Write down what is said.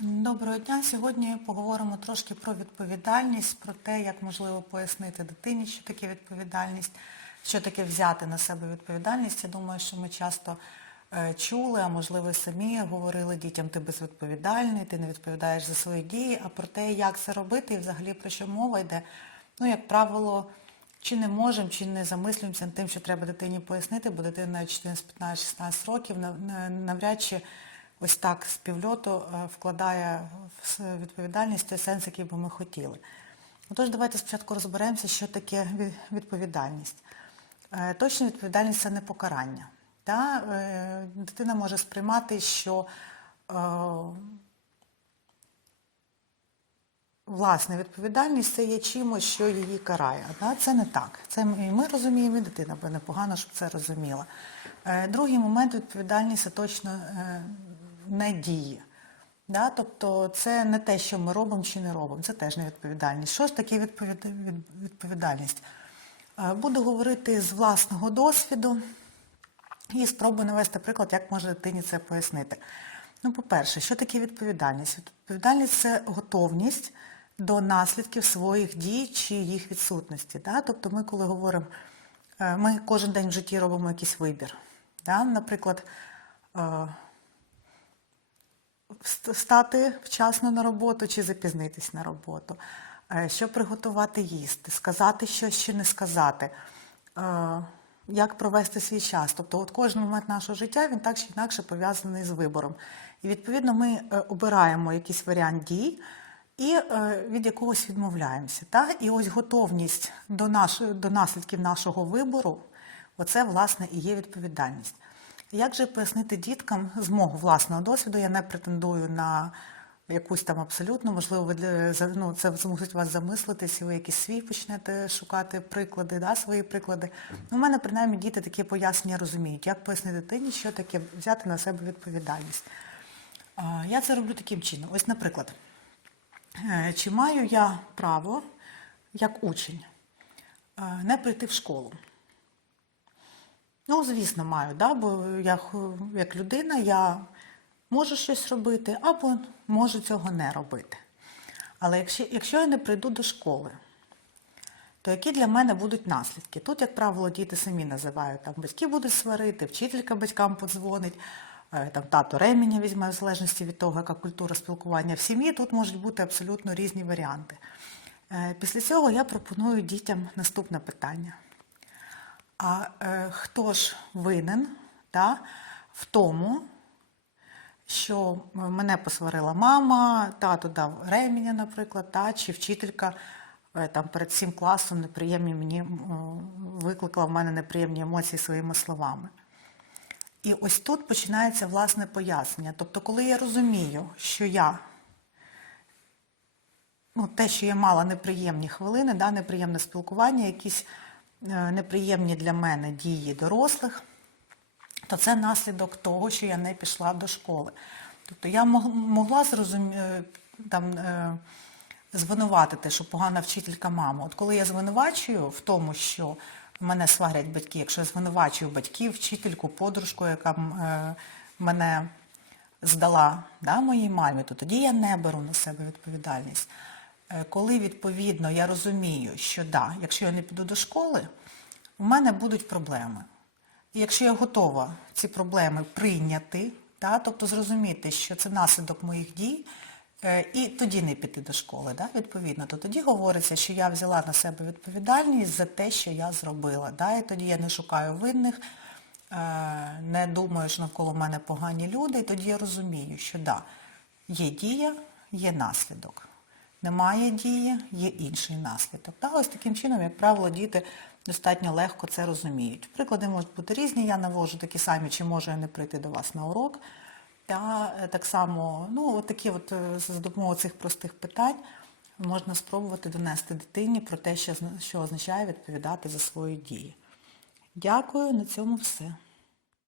Доброго дня. Сьогодні поговоримо трошки про відповідальність, про те, як можливо пояснити дитині, що таке відповідальність, що таке взяти на себе відповідальність. Я думаю, що ми часто е, чули, а можливо самі говорили дітям, ти безвідповідальний, ти не відповідаєш за свої дії, а про те, як це робити і взагалі про що мова йде. Ну, як правило, чи не можемо, чи не замислюємося над тим, що треба дитині пояснити, бо дитина 14-15-16 років навряд чи ось так з півльоту е, вкладає в відповідальність той сенс, який би ми хотіли. Отож, давайте спочатку розберемося, що таке відповідальність. Е, Точно відповідальність це не покарання. Та? е, Дитина може сприймати, що власне відповідальність це є чимось, що її карає. Да? Це не так. Це і ми розуміємо, і дитина би непогано, щоб це розуміла. Другий момент відповідальність це точно е, не дії. Да? Тобто це не те, що ми робимо чи не робимо, це теж не відповідальність. Що ж таке відповідальність? Е, Буду говорити з власного досвіду і спробую навести приклад, як може дитині це пояснити. Ну, по-перше, що таке відповідальність? Відповідальність це готовність до наслідків своїх дій чи їх відсутності. Да? Тобто ми, коли говоримо, е, ми кожен день в житті робимо якийсь вибір. Да? Наприклад, е, встати вчасно на роботу чи запізнитись на роботу, Е, що приготувати їсти, сказати щось чи не сказати, Е, як провести свій час. Тобто от кожен момент нашого життя він так чи інакше пов'язаний з вибором. І відповідно ми е, обираємо якийсь варіант дій і від якогось відмовляємося. Та? І ось готовність до, наш, до наслідків нашого вибору, оце власне і є відповідальність. Як же пояснити діткам з мого власного досвіду, я не претендую на якусь там абсолютно, можливо, ви ну, це змусить вас замислитись, і ви якісь свій почнете шукати приклади, да, свої приклади. У мене принаймні діти такі пояснення розуміють, як пояснити дитині, що таке взяти на себе відповідальність. Я це роблю таким чином. Ось, наприклад, е, чи маю я право, як учень, е, не прийти в школу? Ну, звісно, маю, да? бо я як людина я можу щось робити або можу цього не робити. Але якщо, якщо я не прийду до школи, то які для мене будуть наслідки? Тут, як правило, діти самі називають, там батьки будуть сварити, вчителька батькам подзвонить, е, там тато ременя візьме в залежності від того, яка культура спілкування в сім'ї, тут можуть бути абсолютно різні варіанти. Е, Після цього я пропоную дітям наступне питання. А е, хто ж винен та, в тому, що мене посварила мама, тато дав ременя, наприклад, та, чи вчителька е, там, перед всім класом неприємні мені м, викликала в мене неприємні емоції своїми словами. І ось тут починається власне пояснення. Тобто, коли я розумію, що я ну, те, що я мала неприємні хвилини, да, неприємне спілкування, якісь е, неприємні для мене дії дорослих, то це наслідок того, що я не пішла до школи. Тобто я могла зрозуміти, там, е, звинуватити, що погана вчителька мама. От коли я звинувачую в тому, що мене сварять батьки, якщо я звинувачую батьків, вчительку, подружку, яка е, мене здала да, моїй мамі, то тоді я не беру на себе відповідальність. Е, Коли, відповідно, я розумію, що да, якщо я не піду до школи, у мене будуть проблеми. І якщо я готова ці проблеми прийняти, та, тобто зрозуміти, що це наслідок моїх дій, е, і тоді не піти до школи, да, відповідно, то тоді говориться, що я взяла на себе відповідальність за те, що я зробила. Да, і тоді я не шукаю винних, е, не думаю, що навколо мене погані люди, і тоді я розумію, що да, є дія, є наслідок. Немає дії, є інший наслідок. Та ось таким чином, як правило, діти достатньо легко це розуміють. Приклади можуть бути різні, я навожу такі самі, чи можу я не прийти до вас на урок. Та е, так само, ну, от такі от е, за допомогою цих простих питань можна спробувати донести дитині про те, що означає відповідати за свої дії. Дякую, на цьому все.